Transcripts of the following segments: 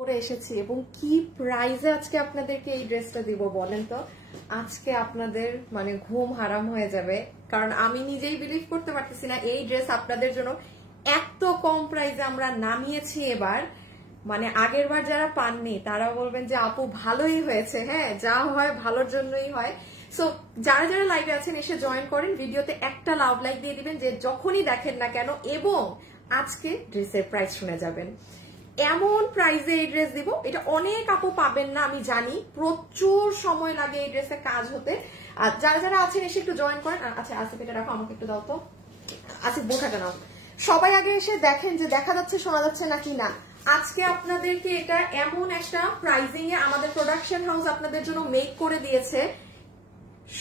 করে এসেছি এবং কি প্রাইসে আজকে আপনাদেরকে এই ড্রেসটা দিব বলেন তো। আজকে আপনাদের মানে ঘুম হারাম হয়ে যাবে, কারণ আমি নিজেই বিলিভ করতে পারতেছি না এই ড্রেস আপনাদের জন্য এত কম প্রাইসে আমরা নামিয়েছি এবার। মানে আগের বার যারা পাননি তারা বলবেন যে আপু ভালোই হয়েছে, হ্যাঁ যা হয় ভালোর জন্যই হয়। সো যারা যারা লাইভে আছেন এসে জয়েন করেন, ভিডিওতে একটা লাভ লাইক দিয়ে দিবেন যে যখনই দেখেন না কেন, এবং আজকে ড্রেসের প্রাইস শুনে যাবেন। এমন প্রাইসে এই ড্রেস দিব, এটা অনেক আপু পাবেন না আমি জানি, প্রচুর সময় লাগে এই ড্রেসে কাজ হতে। আর যারা যারা আছেন এসে একটু জয়েন করেন। আচ্ছা আসিফ এটা রাখো, আমাকে একটু দাও তো, আসিফ বোঠাটা নাও। সবাই আগে এসে দেখেন যে দেখা যাচ্ছে শোনা যাচ্ছে নাকি না। আজকে আপনাদেরকে এটা এমন একটা প্রাইজিং এ আমাদের প্রোডাকশন হাউস আপনাদের জন্য মেক করে দিয়েছে,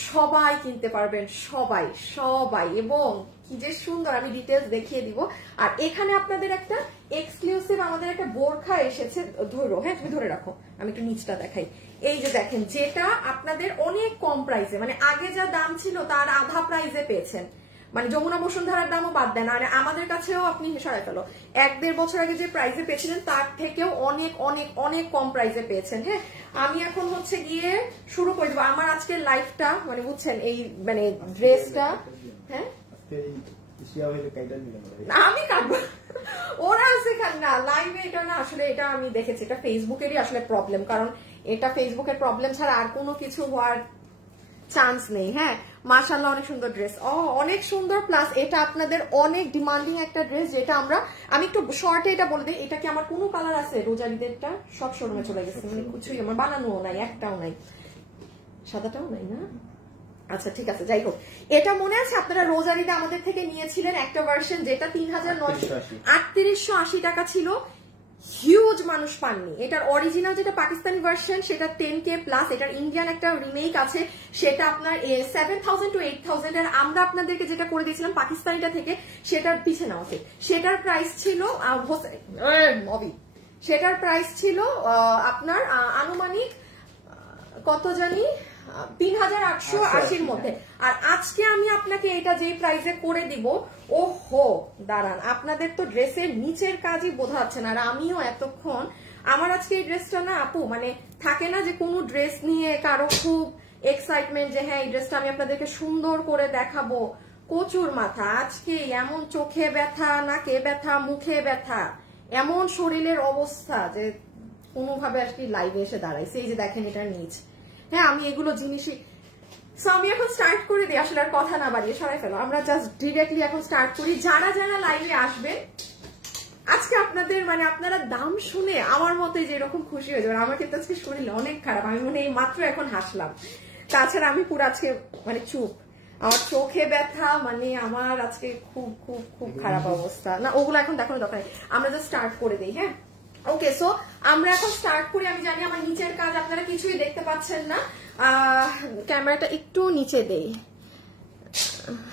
সবাই কিনতে পারবেন, সবাই সবাই। এবং কি যে সুন্দর, আমি ডিটেলস দেখিয়ে দিব। আর এখানে আপনাদের একটা এক্সক্লুসিভ আমাদের একটা বোরখা এসেছে, ধরো হ্যাঁ তুমি ধরে রাখো, আমি একটু নিচটা দেখাই। এই যে দেখেন, যেটা আপনাদের অনেক কম প্রাইসে, মানে আগে যা দাম ছিল তার আধা প্রাইসে পেয়েছেন। মানে যমুনা বসুন্ধরার দামও বাদ দেন, আর আমাদের কাছেও আপনি সরাই ফেলো 1-1.5 বছর আগে যে প্রাইসে পেয়েছিলেন তার থেকেও অনেক অনেক অনেক কম প্রাইসে পেয়েছেন। হ্যাঁ আমি এখন হচ্ছে গিয়ে শুরু করে দেবো আমার আজকের লাইফটা, মানে বুঝছেন এই মানে ড্রেসটা। হ্যাঁ আমি কাটবো, ওরা আছে না লাইভে, এটা না আসলে এটা আমি দেখেছি এটা ফেসবুকেরই আসলে প্রবলেম, কারণ এটা ফেসবুকের প্রবলেম ছাড়া আর কোনো কিছু হওয়ার চান্স নেই। হ্যাঁ মাশাআল্লাহ অনেক সুন্দর ড্রেস, অনেক সুন্দর। প্লাস এটা আপনাদের অনেক ডিমান্ডিং একটা ড্রেস, যেটা আমি একটু শর্টে এটা বলে দিই। এটা কি আমার কোনো কালার আছে? রোজারিদেরটা সব শোরুমে চলে গেছে, মানে কিছুই আমার বানানোও নাই, একটাও নাই, সাদাটাও নাই না। আচ্ছা ঠিক আছে, যাই হোক, এটা মনে আছে আপনারা রোজারিতে আমাদের থেকে নিয়েছিলেন একটা ভার্সন, যেটা 3980 টাকা ছিল, হিউজ মানুষ পাননি। এটার অরিজিনাল যেটা পাকিস্তানি ভার্সন সেটা 10K প্লাস, এটার ইন্ডিয়ান একটা রিমেক আছে সেটা আপনার 7000 to 8000 এর। আমরা আপনাদেরকে যেটা করে দিয়েছিলাম পাকিস্তানিটা থেকে, সেটার পিছে নাও আছে, সেটার প্রাইস ছিল সেটার প্রাইস ছিল আপনার আনুমানিক কত জানি 3880 মধ্যে। আর আজকে আমি আপনাকে এটা যে প্রাইসে করে দিব, ও হো দাঁড়ান, আপনাদের তো ড্রেসের নিচের কাজই বোঝা যাচ্ছে না। আর আমিও এতক্ষণ আমার আজকে এই ড্রেসটা না আপু, মানে থাকে না যে কোনো ড্রেস নিয়ে কারো খুব এক্সাইটমেন্ট যে হ্যাঁ এই ড্রেসটা আমি আপনাদেরকে সুন্দর করে দেখাবো, প্রচুর মাথা। আজকে এমন চোখে ব্যথা, নাকে ব্যথা, মুখে ব্যথা, এমন শরীরের অবস্থা যে কোনোভাবে আজকে লাইভে এসে দাঁড়াইছে। এই যে দেখেন এটার নিচ, হ্যাঁ আমি এগুলো জিনিসই। সো আমি এখন স্টার্ট করে দিই, আসলে আর কথা না বাড়িয়ে সরাই ফেলো, আমরা জাস্ট ডিরেক্টলি এখন স্টার্ট করি। যারা যারা লাইভে আসবেন আজকে আপনাদের মানে আপনারা দাম শুনে আমার মতে যে এরকম খুশি হয়ে যাবেন। আমার কিন্তু আজকে শরীর অনেক খারাপ, আমি মনে এই মাত্র এখন হাসলাম, তাছাড়া আমি পুরো আজকে মানে চুপ, আমার চোখে ব্যথা, মানে আমার আজকে খুব খুব খুব খারাপ অবস্থা। না ওগুলো এখন দেখানোর দরকার নেই, আমরা জাস্ট স্টার্ট করে দিই। হ্যাঁ ওকে, সো আমরা এখন স্টার্ট করি। আমি জানি আমার নিচের কাজ আপনারা কিছুই দেখতে পাচ্ছেন না, ক্যামেরাটা একটু নিচে দেই।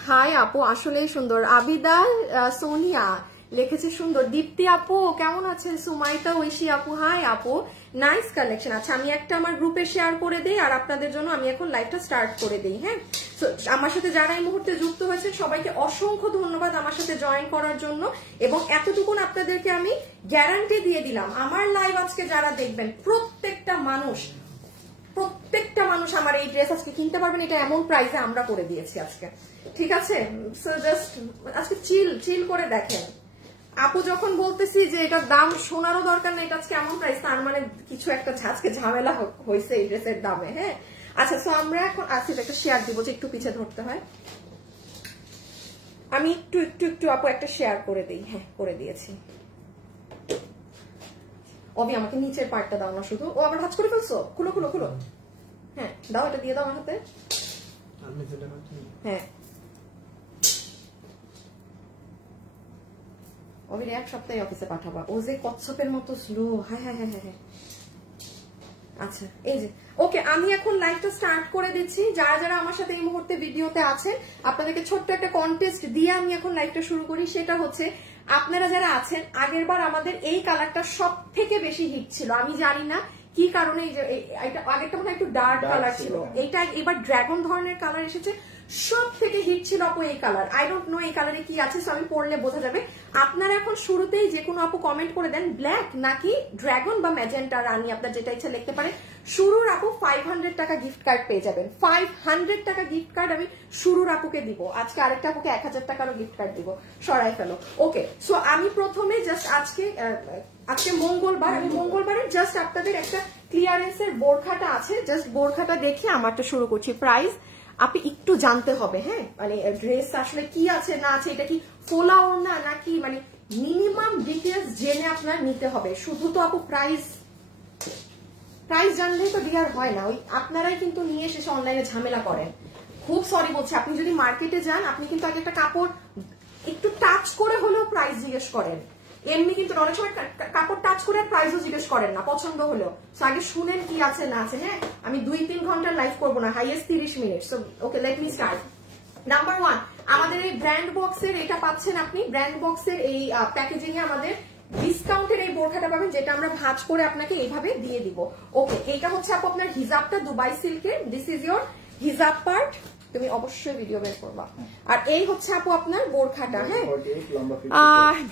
হাই আপু, আসলেই সুন্দর। আবিদা সোনিয়া লিখেছে সুন্দর। দীপ্তি আপু কেমন আছেন? সুমাইতা ঐশী আপু হাই আপু, নাইস কালেকশন। আচ্ছা আমি একটা আমার গ্রুপে শেয়ার করে দিই, আর আপনাদের জন্য আমি এখন লাইভটা স্টার্ট করে দিই। হ্যাঁ আমার সাথে যারা এই মুহূর্তে যুক্ত হয়েছেন সবাইকে অসংখ্য ধন্যবাদ আমার সাথে জয়েন করার জন্য। এবং এতটুকুন আপনাদেরকে আমি গ্যারান্টি দিয়ে দিলাম, আমার লাইভ আজকে যারা দেখবেন প্রত্যেকটা মানুষ আমার এই ড্রেস আজকে কিনতে পারবেন। এটা এমন প্রাইসে আমরা করে দিয়েছি আজকে, ঠিক আছে? সো জাস্ট আজকে চিল করে দেখেন। আপু যখন বলতেছি যে এটার দাম শোনারও দরকার নেই, এটা আজকে এমন প্রাইস, তার মানে কিছু একটা আজকে ঝামেলা হয়েছে এই ড্রেসের দামে। হ্যাঁ আচ্ছা, সো আমরা এখন আসিফ একটা শেয়ার দিব, যে একটু পিছিয়ে ধরতে হয়। আমি একটু আপু একটা শেয়ার করে দিই। হ্যাঁ করে দিয়েছি। অবি আমাকে নিচের পার্টটা দাও না শুধু, ও আবার ভাঁজ করে ফেলছো, খুলো খুলো খুলো। হ্যাঁ দাও, এটা দিয়ে দাও আমার হাতে। হ্যাঁ অবির এক সপ্তাহে অফিসে পাঠাবা, ও যে কচ্ছপের মতো স্লো। হ্যাঁ হ্যাঁ হ্যাঁ হ্যাঁ আচ্ছা এই যে ওকে, আমি এখন লাইভটা স্টার্ট করে দিচ্ছি। যারা যারা আমার সাথে এই মুহূর্তে ভিডিওতে আছেন আপনাদেরকে ছোট্ট একটা কন্টেস্ট দিয়ে আমি এখন লাইভটা শুরু করি। সেটা হচ্ছে আপনারা যারা আছেন, আগের বার আমাদের এই কালারটা সব থেকে বেশি হিট ছিল, আমি জানি না কি কারণে। এই যে আগেরটা মনে হয় একটু ডার্ক কালার ছিল, এইটা এবার ড্রাগন ধরনের কালার এসেছে, সব থেকে হিট ছিল আপু এই কালার। আই ডোন্ট নো এই কালারে কি আছে, সো আমি পরলে বোঝা যাবে। আপনারা এখন শুরুতেই যে কোনো আপু কমেন্ট করে দেন ব্ল্যাক নাকি ড্রাগন বা ম্যাজেন্টা রানী, আপনার যেটা ইচ্ছা লিখতে পারেন। শুরুর আপু 500 টাকা গিফট কার্ড পেয়ে যাবেন। 500 টাকা গিফট কার্ড আমি শুরুর আপুকে দিব। আজকে আরেকটা আপুকে 1000 টাকারও গিফট কার্ড দিব, সরাই ফেলো। ওকে, সো আমি প্রথমে জাস্ট আজকে মঙ্গলবার, আমি মঙ্গলবারে জাস্ট আপনাদের একটা ক্লিয়ারেন্সের বোরখাটা আছে, জাস্ট বোরখাটা দেখে আমারটা শুরু করছি। প্রাইস আপনি একটু জানতে হবে, হ্যাঁ, মানে ড্রেস আসলে কি আছে না আছে, এটা কি ফোলা ওড়না নাকি, মানে মিনিমাম ডিটেলস জেনে আপনার নিতে হবে। শুধু তো আপু প্রাইস জানলেই তো ডিয়ার হয় না, ওই আপনারাই কিন্তু নিয়ে এসে অনলাইনে ঝামেলা করেন। খুব সরি বলছি, আপনি যদি মার্কেটে যান আপনি কিন্তু আগে একটা কাপড় একটু টাচ করে হলেও প্রাইস জিজ্ঞেস করেন। এমনি কিন্তু অনেক সময় কাপড় টাচ করে প্রাইসও জিজ্ঞেস করেন না, পছন্দ হলেও। আগে শুনেন কি আছে না আছে। হ্যাঁ, আমি 2-3 ঘন্টার লাইভ করবো না, highest 30 minute. So okay, let me start. Number 1, আমাদের এই ব্র্যান্ড বক্সের এটা পাচ্ছেন আপনি, ব্র্যান্ড বক্সের এই প্যাকেজিং এ আমাদের ডিসকাউন্টের এই বোরখাটা পাবেন, যেটা আমরা ভাঁজ করে আপনাকে এইভাবে দিয়ে দিব। ওকে, এইটা হচ্ছে আপু আপনার হিজাবটা দুবাই সিল্কের। দিস ইজ ইয়োর হিজাব পার্ট, তুমি অবশ্যই ভিডিও বের করবা। আর এই হচ্ছে আপু আপনার বোরখাটা। হ্যাঁ,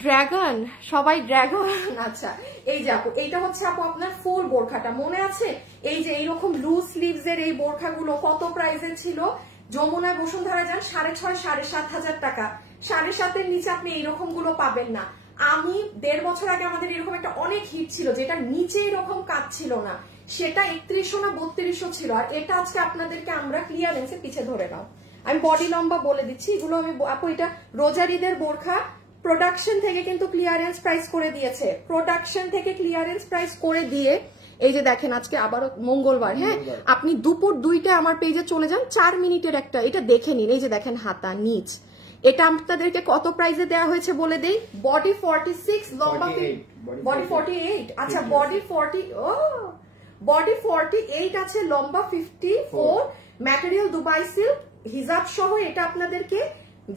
ড্রাগন, সবাই ড্রাগন। আচ্ছা, এই যে আপু এইটা হচ্ছে আপু আপনার ফুল বোরখাটা, মনে আছে? এই যে এইরকম লুজ স্লিভস এর এই বোরখাগুলো কত প্রাইসে ছিল? যমুনায় বসুন্ধরা যান 6,500-7,500 টাকা। 7,500 নিচে আপনি এইরকম গুলো পাবেন না। আমি 1.5 বছর আগে আমাদের এরকম একটা অনেক হিট ছিল, যেটা নিচে এরকম কাজ ছিল না, সেটা 3100 না 3200 ছিল। আর এটা আজকে আপনাদেরকে আমরা ক্লিয়ারেন্সে পিছে ধরে নাও। আমি বডি লম্বা বলে দিচ্ছি, এগুলো আমি আপু এটা রোজারিদের বোরখা, প্রোডাকশন থেকে কিন্তু ক্লিয়ারেন্স প্রাইস করে দিয়েছে, প্রোডাকশন থেকে ক্লিয়ারেন্স প্রাইস করে দিয়ে এই যে দেখেন আজকে আবারও মঙ্গলবার। হ্যাঁ, আপনি দুপুর 2টায় আমার পেজে চলে যান, 4 মিনিটের একটা, এটা দেখে নিন। এই যে দেখেন হাতা নিচ, এটা আপনাদেরকে কত প্রাইসে দেওয়া হয়েছে বলে দেই। বডি 46, লম্বা বডি 48। আচ্ছা, বডি 48 আছে, লম্বা 54, ম্যাটেরিয়াল দুবাই সিল্ক, হিজাব সহ। এটা আপনাদেরকে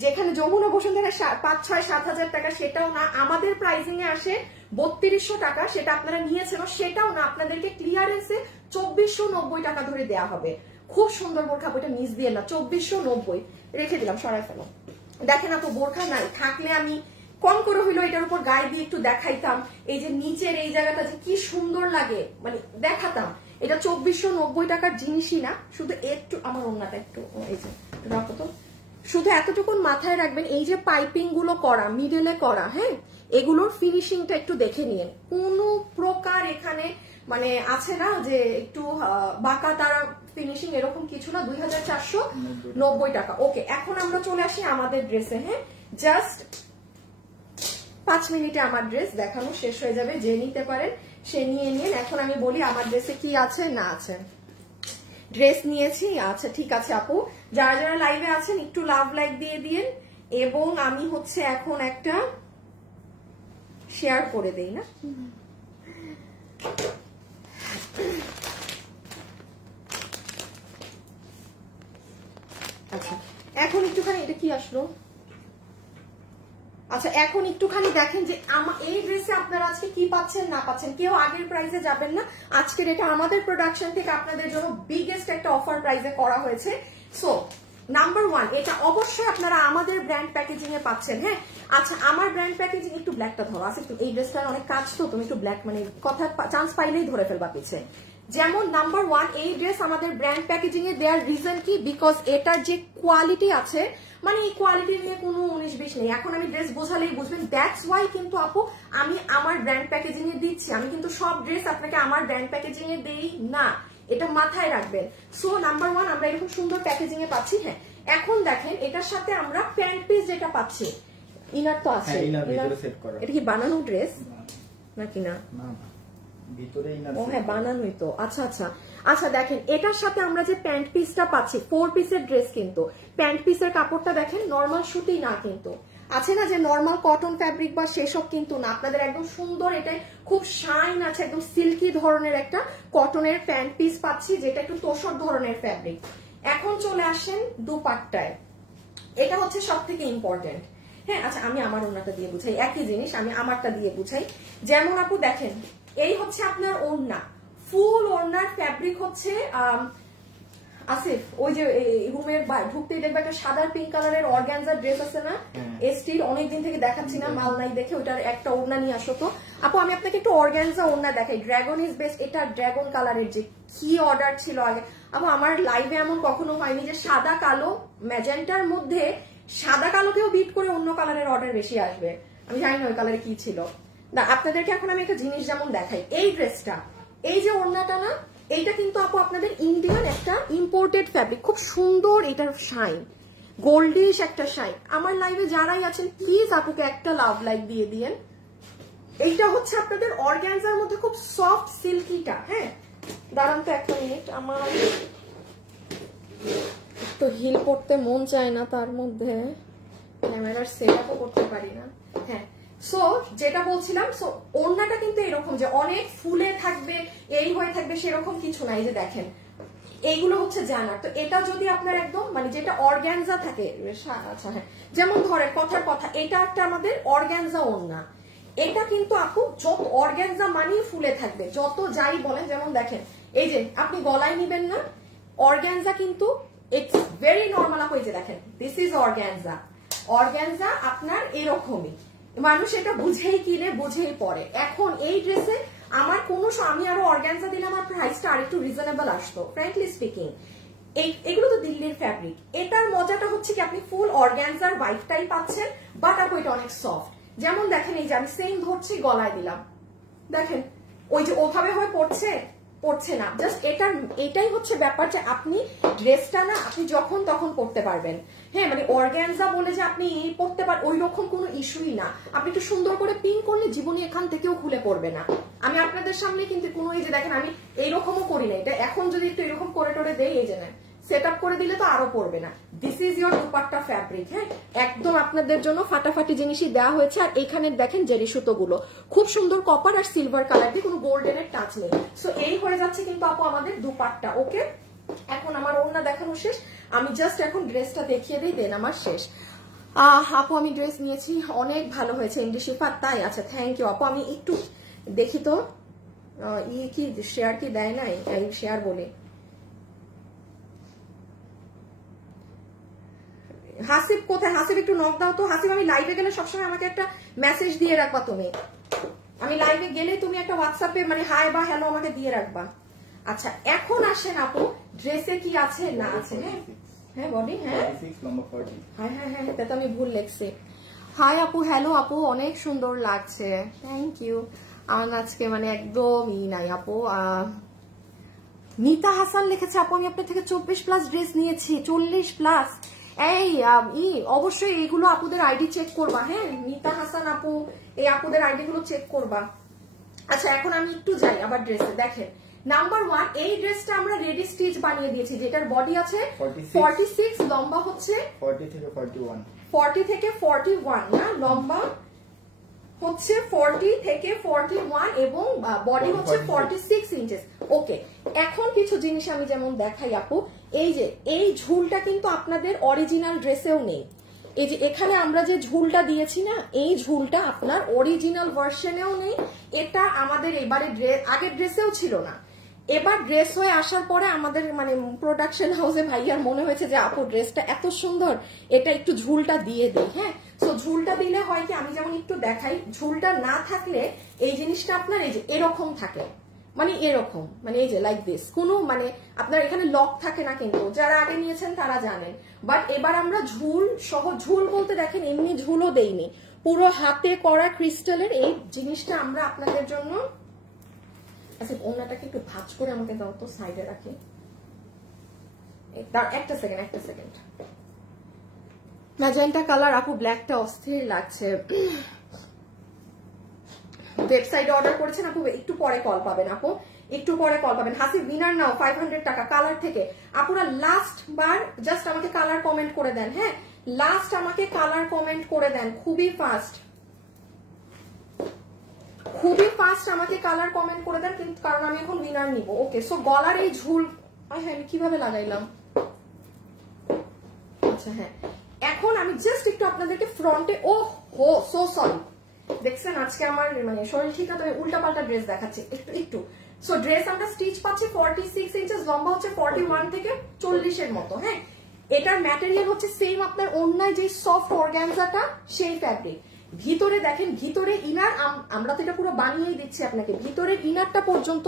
যেখানে যমুনা বসুন্ধরা 5,000-6,000-7,000 টাকা, সেটাও না। আমাদের প্রাইসিং এ আসে 3200 টাকা, সেটা আপনারা নিয়েছেন, সেটাও না। আপনাদেরকে ক্লিয়ারেন্সে 2490 টাকা ধরে দেওয়া হবে। খুব সুন্দর বোরখা, এটা মিস দিয়ে না। 2490 রেখে দিলাম, সরাই ফেলো। দেখেন আপু বোরখা নাই, থাকলে আমি কম করে হইলো এটার উপর গায়ে দিয়ে একটু দেখাইতাম। এই যে নিচের এই জায়গাটা যে কি সুন্দর লাগে, মানে দেখাতাম। এটা 2490 টাকার জিনিসই না, শুধু একটু আমার ওড়নাটা একটু এই যে রাখো তো, শুধু এতটুকু মাথায় রাখবেন, এই যে পাইপিং গুলো করা, মিডলে করা, হ্যাঁ, এগুলোর ফিনিশিংটা একটু দেখে নিন। কোন প্রকার এখানে মানে আছে না যে একটু বাঁকা তারা ফিনিশিং, এরকম কিছু না। 2490 টাকা। ওকে, এখন আমরা চলে আসি আমাদের ড্রেসে। হ্যাঁ, জাস্ট 5 মিনিটে আমার ড্রেস দেখানো শেষ হয়ে যাবে, যে নিতে পারেন সে নিয়ে নিন। এখন আমি বলি আমার ড্রেসে কি আছে না আছে। ড্রেস নিয়েছি, আচ্ছা ঠিক আছে আপু, যারা যারা লাইভে আছেন একটু লাভ লাইক দিয়ে দিন। এবং আমি হচ্ছে এখন একটা শেয়ার করে দেই না। আচ্ছা, এখন একটুখানি এটা কি আসলো। আচ্ছা, এখন একটুখানি দেখেন যে এই ড্রেসে আপনারা আজকে কি পাচ্ছেন না পাচ্ছেন। কেউ আগের প্রাইসে যাবেন না, আজকের এটা আমাদের প্রোডাকশন থেকে আপনাদের জন্য বিগেস্ট একটা অফার প্রাইসে করা হয়েছে। সো নাম্বার 1, এটা অবশ্যই আপনারা আমাদের ব্র্যান্ড প্যাকেজিং এ পাচ্ছেন। হ্যাঁ, আচ্ছা, আমার ব্র্যান্ড প্যাকেজিং একটু ব্ল্যাকটা ধরো আছে, এই ড্রেসটার অনেক কাজ তো, তুমি একটু ব্ল্যাক, মানে কথা চান্স পাইলেই ধরে ফেলবা পিছে। যেমন নাম্বার 1, এই ড্রেস আমাদের ব্র্যান্ড প্যাকেজিং এ দেওয়ার রিজন কি, বিকজ এটার যে কোয়ালিটি আছে, মানে এই কোয়ালিটি নিয়ে কোনো 19-20 নেই। এখন আমি ড্রেস বোঝালেই বুঝবেন, দ্যাটস ওয়াই কিন্তু আপু আমি আমার ব্র্যান্ড প্যাকেজিং এ দিচ্ছি। আমি কিন্তু সব ড্রেস আপনাকে আমার ব্র্যান্ড প্যাকেজিং এ দেই না, এটা মাথায় রাখবেন। সো নাম্বার 1, আমরা এরকম সুন্দর প্যাকেজিং এ পাচ্ছি। হ্যাঁ, এখন দেখেন এটার সাথে আমরা প্যান্ট পিস যেটা পাচ্ছি, ইনার তো আছে, এটা কি বানানো ড্রেস নাকি না? ও হ্যাঁ, বানানোই তো। আচ্ছা আচ্ছা আচ্ছা, দেখেন এটার সাথে আমরা যে প্যান্ট পিসটা পাচ্ছি, 4 পিসের ড্রেস, কিন্তু প্যান্ট পিসের কাপড়টা দেখেন নর্মাল সুতি না, কিন্তু আছে না যে নর্মাল কটন ফ্যাব্রিক বা সেসব কিন্তু না, আপনাদের একদম সুন্দর, এটাই খুব শাইন আছে, একদম সিল্কি ধরনের একটা কটনের প্যান্ট পিস পাচ্ছি, যেটা একটু তোষক ধরনের ফ্যাব্রিক। এখন চলে আসেন দুপাট্টায়, এটা হচ্ছে সব থেকে ইম্পর্টেন্ট। হ্যাঁ, আচ্ছা, আমি আমার ওড়নাটা দিয়ে বুঝাই, একই জিনিস আমি আমারটা দিয়ে বুঝাই। যেমন আপু দেখেন, এই হচ্ছে আপনার ওড়না, ফুল ওড়নার ফ্যাব্রিক হচ্ছে আসিফ ওই যে রুমের ঢুকতেই দেখবে একটা সাদা পিঙ্ক কালারের অর্গানজা ড্রেস আছে না, স্টিল অনেকদিন থেকে দেখাচ্ছি না, মাল নাই দেখে ওটার একটা ওড়না নিয়ে আসো তো। আপু আমি আপনাকে একটু অর্গানজা ওড়না দেখাই, ড্রাগন ইজ বেস্ট। এটা ড্রাগন কালারের যে কি অর্ডার ছিল আগে আপু, আমার লাইভে এমন কখনো হয়নি যে সাদা কালো ম্যাজেন্টার মধ্যে সাদা কালোকেও বিট করে অন্য কালারের অর্ডার বেশি আসবে। আমি জানি না ওই কালারে কি ছিল না। আপনাদেরকে এখন আমি একটা জিনিস যেমন দেখাই, এই ড্রেসটা, এই যে ওড়নাটা না, এইটা কিন্তু আপু আপনাদের ইন্ডিয়ান একটা ইম্পোর্টেড ফ্যাব্রিক, খুব সুন্দর, এটার শাইন গোল্ডিশ একটা শাইন। আমার লাইভে যারাই আছেন প্লিজ আপুকে একটা লাভ লাইক দিয়ে দিয়েন। এইটা হচ্ছে আপনাদের অর্গানজার মধ্যে খুব সফট সিল্কিটা। হ্যাঁ দাঁড়ান তো একটা মিনিট, আমার তো হিল পড়তে মন চায় না, তার মধ্যে ক্যামেরার সেটআপও করতে পারি না। হ্যাঁ সো যেটা বলছিলাম, সো ওড়নাটা কিন্তু এরকম যে অনেক ফুলে থাকবে, এই হয়ে থাকবে, সেরকম কিছু নাই। যে দেখেন এইগুলো হচ্ছে জানার, তো এটা যদি আপনার একদম মানে যেটা অর্গানজা থাকে, আচ্ছা হ্যাঁ, যেমন ধরেন কথার কথা, এটা একটা আমাদের অর্গানজা ওড়না, এটা কিন্তু আপু যত অর্গানজা মানেই ফুলে থাকবে, যত যাই বলেন। যেমন দেখেন এই যে আপনি গলায় নিবেন না, অর্গানজা কিন্তু ইটস ভেরি নর্মাল আপু। এই যে দেখেন দিস ইজ অর্গানজা, অর্গানজা আপনার এরকমই, মানুষ এটা বুঝেই কিনে বুঝেই পরে। এখন এই ড্রেসে আমার কোনো, আমি আরো অর্গানজা দিলে আমার প্রাইসটা আরেকটু রিজনেবল আসতো ফ্র্যাঙ্কলি স্পিকিং। এগুলো তো দিল্লির ফ্যাব্রিক, এটার মজাটা হচ্ছে কি আপনি ফুল অর্গানজার হোয়াইটটাই পাচ্ছেন, বাট আপু এটা অনেক সফট। যেমন দেখেন এই যে আমি সেম ধরছি, গলায় দিলাম, দেখেন ওই যে ওভাবে হয়ে পড়ছে না, জাস্ট এটাই হচ্ছে ব্যাপার যে আপনি ড্রেসটা না আপনি যখন তখন পরতে পারবেন। হ্যাঁ মানে অর্গানজা বলে যে আপনি পরতে পারেন ওই রকম কোনো ইস্যুই না, আপনি একটু সুন্দর করে পিন করলে জীবনে এখান থেকেও খুলে পড়বে না। আমি আপনাদের সামনে কিন্তু কোনো এই যে দেখেন আমি এইরকমও করি না, এটা এখন যদি একটু এরকম করে টোরে দেই, এই যে না সেট আপ করে দিলে তো আরো পড়বে না। This is your dupatta fabric. হ্যাঁ একদম আপনাদের জন্য ফাটাফাটি জিনিসই দেওয়া হয়েছে। আর এখানে দেখেন জেরি সুতোগুলো খুব সুন্দর কপার আর সিলভার কালার দিয়ে, কোনো গোল্ডেনের টাচ নেই। সো এই হয়ে যাচ্ছে কিন্তু আপু আমাদের দুপাট্টা। ওকে এখন আমার ওড়না দেখানো শেষ, আমি জাস্ট এখন ড্রেসটা দেখিয়ে দিই, দেন আমার শেষ। আপু আমি ড্রেস নিয়েছি, অনেক ভালো হয়েছে ইন্ডি শিফা, তাই আচ্ছা থ্যাংক ইউ আপু। আমি একটু দেখি তো কি শেয়ার কি দেয় নাই, এই শেয়ার বলে হাসিব কোথায়? হাসিব একটু নক দাও তো। হাসিব আমি লাইভে গেলে সবসময় আমাকে একটা মেসেজ দিয়ে রাখবা তুমি, আমি লাইভে গেলে তুমি একটা হোয়াটসঅ্যাপে মানে হাই বা হ্যালো আমাকে দিয়ে রাখবা। আচ্ছা এখন আসেন আপু ড্রেসে কি আছে না আছে। হ্যাঁ হ্যাঁ বডি, হ্যাঁ হ্যাঁ হ্যাঁ হ্যাঁ এটা তো আমি ভুল লিখছি। হাই আপু, হ্যালো আপু, অনেক সুন্দর লাগছে, থ্যাংক ইউ। আমার আজকে মানে একদমই নাই আপু। নিতা হাসান লিখেছে আপু আমি আপনার থেকে 24+ ড্রেস নিয়েছি, 40+। এই অবশ্যই এইগুলো আপুদের আইডি চেক করবা। হ্যাঁ নিতা হাসান আপু এই আপুদের আইডি গুলো চেক করবা। আচ্ছা এখন আমি একটু যাই আবার ড্রেসে। দেখেন নাম্বার 1 এই ড্রেসটা আমরা রেডি স্টিচ বানিয়ে দিয়েছি, যেটার বডি আছে 46, লম্বা হচ্ছে 40 থেকে 41 না, লম্বা হচ্ছে 40 থেকে 41 এবং বডি হচ্ছে 46 ইঞ্চেস। ওকে এখন কিছু জিনিস আমি যেমন দেখাই আপু, এই যে এই ঝুলটা কিন্তু আপনাদের অরিজিনাল ড্রেসেও নেই। এই যে এখানে আমরা যে ঝুলটা দিয়েছি না, এই ঝুলটা আপনার অরিজিনাল ভার্সনেও নেই। এটা আমাদের এবারে আগের ড্রেসেও ছিল না, এবার ড্রেস হয়ে আসার পরে আমাদের মানে প্রোডাকশন হাউসে ভাইয়ার মনে হয়েছে যে আপু ড্রেসটা এত সুন্দর, এটা একটু ঝুলটা দিয়ে দেই। হ্যাঁ তো ঝুলটা দিলে হয় কি, আমি যেমন একটু দেখাই, ঝুলটা না থাকলে এই জিনিসটা আপনার এই যে এরকম থাকে, মানে এরকম মানে এই যে লাইক দিস, কোনো মানে আপনার এখানে লক থাকে না, কিন্তু যারা আগে নিয়েছেন তারা জানেন। বাট এবার আমরা ঝুল সহ, ঝুল বলতে দেখেন এমনি ঝুলও দেইনি, পুরো হাতে করা ক্রিস্টালের এই জিনিসটা আমরা আপনাদের জন্য। আচ্ছা ওনাটাকে একটু ভাঁজ করে আমাকে দাও তো, সাইডে রাখি, একটা সেকেন্ড। ম্যাজেন্টা কালার আপু, ব্ল্যাকটা অস্থির লাগছে। ওয়েবসাইটে অর্ডার করেছেন আপু, একটু পরে কল পাবেন আপু, একটু পরে কল পাবেন। হাসিব উইনার নাও 500 টাকা কালার থেকে। আপুরা লাস্ট বার জাস্ট আমাকে কালার কমেন্ট করে দেন। হ্যাঁ লাস্ট আমাকে কালার কমেন্ট করে দেন, খুবই ফাস্ট আমাকে কালার কমেন্ট করে দেন, কিন্তু কারণ আমি এখন উইনার নিব। ওকে সো গলার এই ঝুল, হ্যাঁ আমি কিভাবে লাগাইলাম, আচ্ছা হ্যাঁ এখন আমি জাস্ট একটু আপনাদেরকে ফ্রন্টে, ও হো সো সরি দেখছেন আজকে আমার মানে শরীর ঠিক না, তবে উল্টা পাল্টা ড্রেস দেখাচ্ছি। একটু সো ড্রেস আমরা স্টিচ পাচ্ছি 46 ইঞ্চেস, লম্বা হচ্ছে 41 থেকে 40 এর মতো। হ্যাঁ, এটার ম্যাটেরিয়াল হচ্ছে সেম আপনার অন্যায় যে সফট অর্গানজাটা সেই ফ্যাব্রিক। ভিতরে দেখেন, ভিতরে ইনার আমরা তো এটা পুরো বানিয়েই দিচ্ছি আপনাকে, ভিতরের ইনারটা পর্যন্ত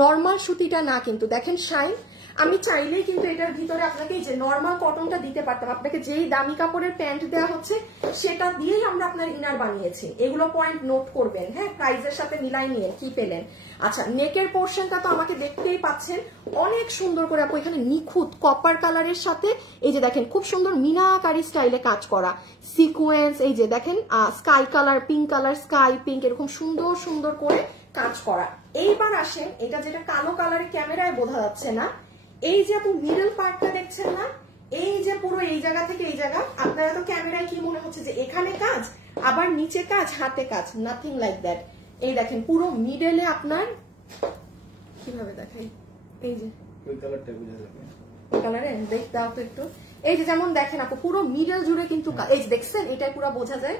নর্মাল সুতিটা না, কিন্তু দেখেন শাইন। আমি চাইলেই কিন্তু এটার ভিতরে আপনাকে এই যে নর্মাল কটনটা দিতে পারতাম, আপনাকে যেই দামি কাপড়ের প্যান্ট দেওয়া হচ্ছে সেটা দিয়েই আমরা আপনার ইনার বানিয়েছি। এগুলো পয়েন্ট নোট করবেন, হ্যাঁ, প্রাইসের সাথে মিলাই নিয়ে কি পেলেন। আচ্ছা, নেকের পোর্শনটা তো আমাকে দেখতেই পাচ্ছেন অনেক সুন্দর করে আপু এখানে নিখুঁত কপার কালারের সাথে এই যে দেখেন খুব সুন্দর মিনাকারি স্টাইলে কাজ করা সিকোয়েন্স, এই যে দেখেন sky colour, pink colour, sky pink, এরকম সুন্দর সুন্দর করে কাজ করা। এইবার আসেন, এটা যেটা কালো কালারের ক্যামেরায় বোঝা যাচ্ছে না, এই যে আপু মিডল পার্টটা দেখছেন না, এই যে পুরো এই জায়গা থেকে এই জায়গা, আপনারা তো ক্যামেরায় কি মনে হচ্ছে যে এখানে কাজ আবার নিচে কাজ হাতে কাজ, নাথিং লাইক দ্যাট। এই দেখেন পুরো মিডলে আপনার কিভাবে দেখাই, এই যে ওই কালারটা বুঝা যাবে, ওই কালারে দেখ দাও তো একটু, এই যে যেমন দেখেন আপু পুরো মিডল জুড়ে কিন্তু এই যে দেখছেন এটাই পুরো বোঝা যায়,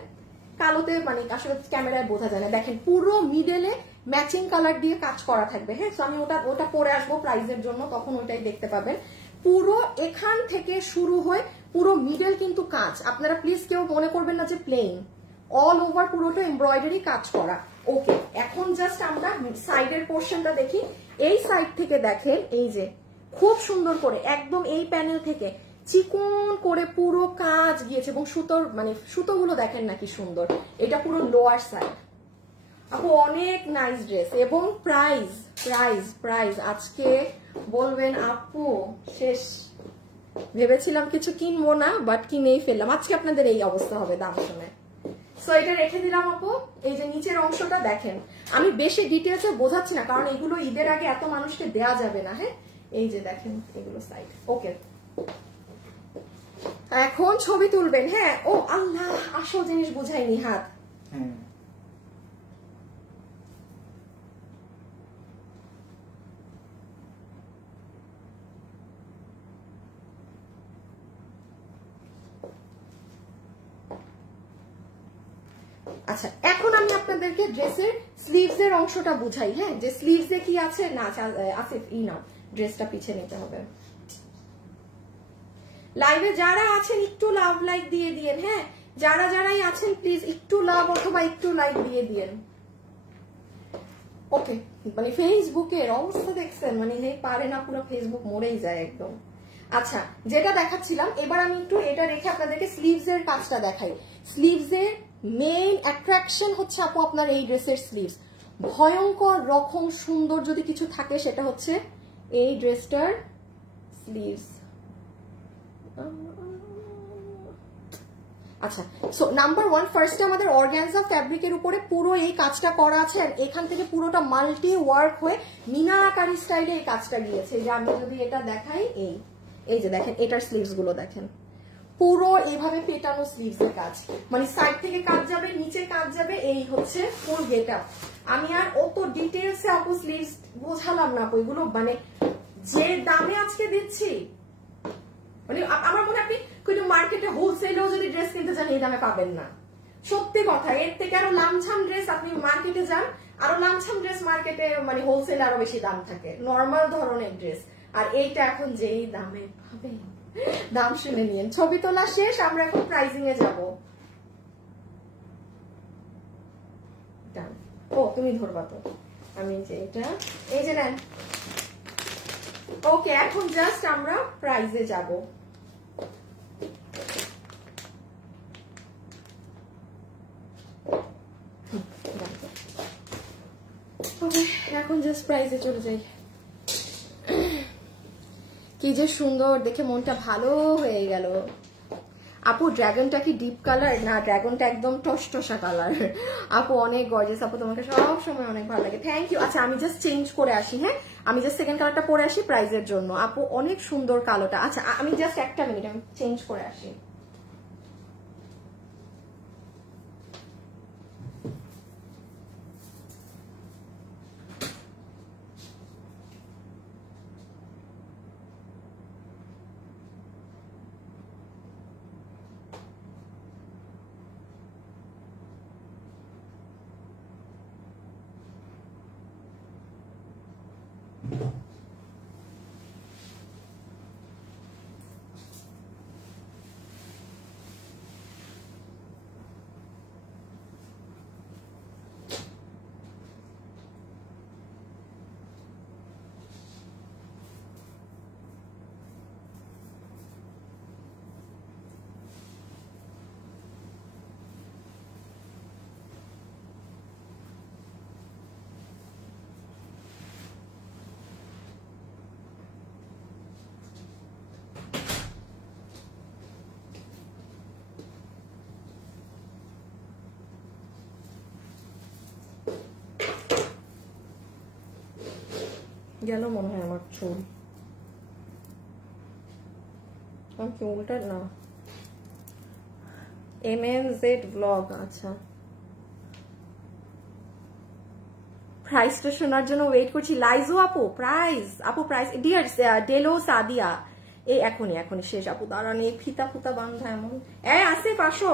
কালোতে মানে আসলে ক্যামেরায় বোঝা যায় না। দেখেন পুরো মিডলে ম্যাচিং কালার দিয়ে কাজ করা থাকবে। হ্যাঁ, আমি ওটা পরে আসবো প্রাইজের জন্য, তখন ওটাই দেখতে পাবেন। পুরো এখান থেকে শুরু হয়ে পুরো মিডল কিন্তু কাজ, আপনারা প্লিজ কেউ মনে করবেন না যে প্লেন, অল ওভার পুরোটা এমব্রয়ডারি কাজ করা। ওকে, এখন জাস্ট আমরা সাইডের পোর্শনটা দেখি। এই সাইড থেকে দেখেন এই যে খুব সুন্দর করে একদম এই প্যানেল থেকে চিকন করে পুরো কাজ গিয়েছে, এবং সুতোর মানে সুতোগুলো দেখেন নাকি সুন্দর। এটা পুরো লোয়ার সাইড আপু, অনেক নাইস ড্রেস। এবং প্রাইস প্রাইস প্রাইস আজকে বলবেন আপু শেষ, ভেবেছিলাম কিছু কিনবো না বাট কিনেই ফেললাম, আজকে আপনাদের এই অবস্থা হবে দাম শুনে। সো এটা রেখে দিলাম আপু। এই যে নিচের অংশটা দেখেন, আমি বেশি ডিটেলসে বোঝাচ্ছি না কারণ এগুলো ঈদের আগে এত মানুষকে দেয়া যাবে না। হ্যাঁ, এই যে দেখেন এগুলো সাইড। ওকে, এখন ছবি তুলবেন। হ্যাঁ, ও আল্লাহ, আসল জিনিস বুঝাইনি হাত। আচ্ছা, এখন আমি আপনাদেরকে ড্রেসের স্লিভস এর অংশটা বুঝাই। হ্যাঁ, যে স্লিভস এ কি আছে না, আসিফ ই না, ড্রেসটা পিছিয়ে নিতে হবে। লাইভে যারা আছেন একটু লাভ লাইক দিয়ে দিয়েন। হ্যাঁ, যারাই আছেন প্লিজ একটু লাভ অথবা একটু লাইক দিয়ে দিয়েন। ওকে, মানে ফেসবুকের অবস্থা দেখছেন, মানে পারে না, পুরো ফেসবুক মরেই যায় একদম। আচ্ছা, যেটা দেখাচ্ছিলাম, এবার আমি একটু এটা রেখে আপনাদেরকে স্লিভস এর কাজটা দেখাই। স্লিভস এর মেইন অ্যাট্রাকশন হচ্ছে আপু আপনার এই ড্রেসের স্লিভস। ভয়ঙ্কর রকম সুন্দর যদি কিছু থাকে সেটা হচ্ছে এই ড্রেসটার স্লিভস। আচ্ছা, সো নাম্বার 1, ফার্স্টে আমাদের অর্গানজা ফ্যাব্রিকের উপরে পুরো এই কাজটা করা আছে, আর এখান থেকে পুরোটা মাল্টি ওয়ার্ক হয়ে মিনাকারি স্টাইলে এই কাজটা গিয়েছে। যে আমি যদি এটা দেখাই, এই যে দেখেন এটার স্লিভস গুলো দেখেন, পুরো এইভাবে পেটানো স্লিভস এর কাজ, মানে সাইড থেকে কাজ যাবে, নিচে কাজ যাবে, এই হচ্ছে ফুল গেট আপ। আমি আর অত ডিটেলসে আপু স্লিভস বোঝালাম না আপু, এগুলো মানে যে দামে আজকে দিচ্ছি, মানে আমার মনে আপনি কিন্তু মার্কেটে হোলসেলেও যদি ড্রেস কিনতে চান এই দামে পাবেন না। সত্যি কথা, এর থেকে আরো লামছাম ড্রেস আপনি মার্কেটে যান, আরো লামছাম ড্রেস মার্কেটে মানে হোলসেলে আরো বেশি দাম থাকে, নর্মাল ধরনের ড্রেস। আর এইটা এখন যেই দামে পাবেন, দাম শুনে নিন। ছবি তোলা শেষ, আমরা এখন প্রাইজিং এ যাব। ও তুমি ধরবা তো, আমি যে এটা এই যে নেন। ওকে, এখন জাস্ট আমরা প্রাইজে যাব। এখন জাস্ট প্রাইজে চলে যাই। কি যে সুন্দর দেখে মনটা ভালো হয়ে গেল। আপু ড্রাগনটা কি ডিপ কালার? না, ড্রাগনটা একদম টসটসা কালার। আপু অনেক গর্জিয়াস আপু, তোমাকে সব সময় অনেক ভালো লাগে, থ্যাংক ইউ। আচ্ছা, আমি জাস্ট চেঞ্জ করে আসি। হ্যাঁ, আমি জাস্ট সেকেন্ড কালারটা পরে আসি প্রাইজের জন্য। আপু অনেক সুন্দর কালোটা। আচ্ছা, আমি জাস্ট একটা মিনিট, আমি চেঞ্জ করে আসি। গেল মনে হয় আমার চুল, চুলটা না MNZ ব্লগ। আচ্ছা প্রাইসটা শোনার জন্য ওয়েট করছি। লাইজু আপু প্রাইস ডিয়ার ডেলো সাদিয়া এই এখনই শেষ আপু, দাঁড়ান এই ফিতা ফুতা বান্ধা এমন আছে 500।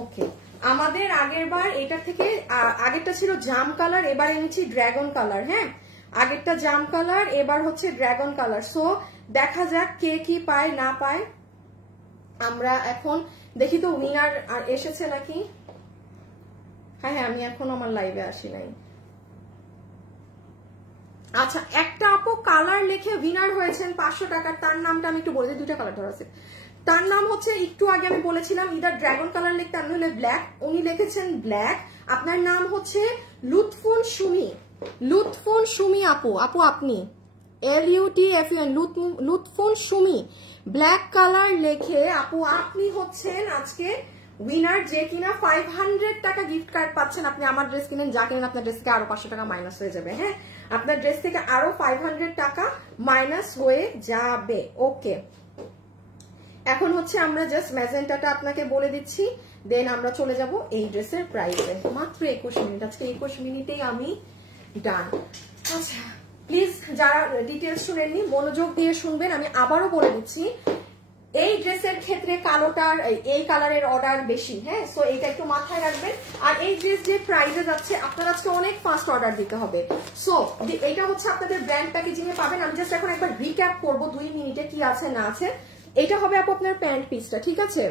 ওকে আমাদের আগের বার এটার থেকে আগেরটা ছিল জাম কালার, এবার এনেছি ড্রাগন কালার। হ্যাঁ আগেরটা জাম কালার, এবার হচ্ছে ড্রাগন কালার। সো দেখা যাক কে কি পায় না পায়। আমরা এখন দেখি তো উইনার আর এসেছে নাকি। হ্যাঁ আমি এখন আমার লাইভে আসি নাই। আচ্ছা একটা আপু কালার লিখে উইনার হয়েছেন 500 টাকার, তার নামটা আমি একটু বলে দিই। 2টা কালার ধরা আছে, তার নাম হচ্ছে একটু আগে আমি বলেছিলাম ইদার ড্রাগন কালার লিখতে, আর নইলে ব্ল্যাক। উনি লিখেছেন ব্ল্যাক। আপনার নাম হচ্ছে লুৎফুন সুমি আপু আপনি LUTFUN Lutfun Sumi black colour লেখে আপু আপনি হচ্ছেন আজকে উইনার, যে কিনা 500 টাকা গিফট কার্ড পাচ্ছেন। আপনি আমার ড্রেস কিনেন, যা কিনেন আপনার ড্রেস থেকে আরো 500 টাকা মাইনাস হয়ে যাবে। হ্যাঁ আপনার ড্রেস থেকে আরো 500 টাকা মাইনাস হয়ে যাবে। ওকে এখন হচ্ছে আমরা জাস্ট ম্যাজেন্টাটা আপনাকে বলে দিচ্ছি, দেন আমরা চলে যাব এই ড্রেসের প্রাইসে। মাত্র 21 মিনিট, আজকে 21 মিনিটেই আমি ডান। আচ্ছা প্লিজ যারা ডিটেলস শুনেননি মনোযোগ দিয়ে শুনবেন, আমি আবারও বলে দিচ্ছি এই ড্রেসের ক্ষেত্রে কালোটার এই কালারের অর্ডার বেশি। হ্যাঁ সো এটা একটু মাথায় রাখবেন। আর এই ড্রেস যে প্রাইসে যাচ্ছে আপনার আজকে অনেক ফাস্ট অর্ডার দিতে হবে। সো এটা হচ্ছে আপনাদের ব্র্যান্ড প্যাকেজিং এ পাবেন। আমি জাস্ট এখন একবার রিক্যাপ করবো 2 মিনিটে কি আছে না আছে। এটা হবে আপু আপনার প্যান্ট পিসটা, ঠিক আছে।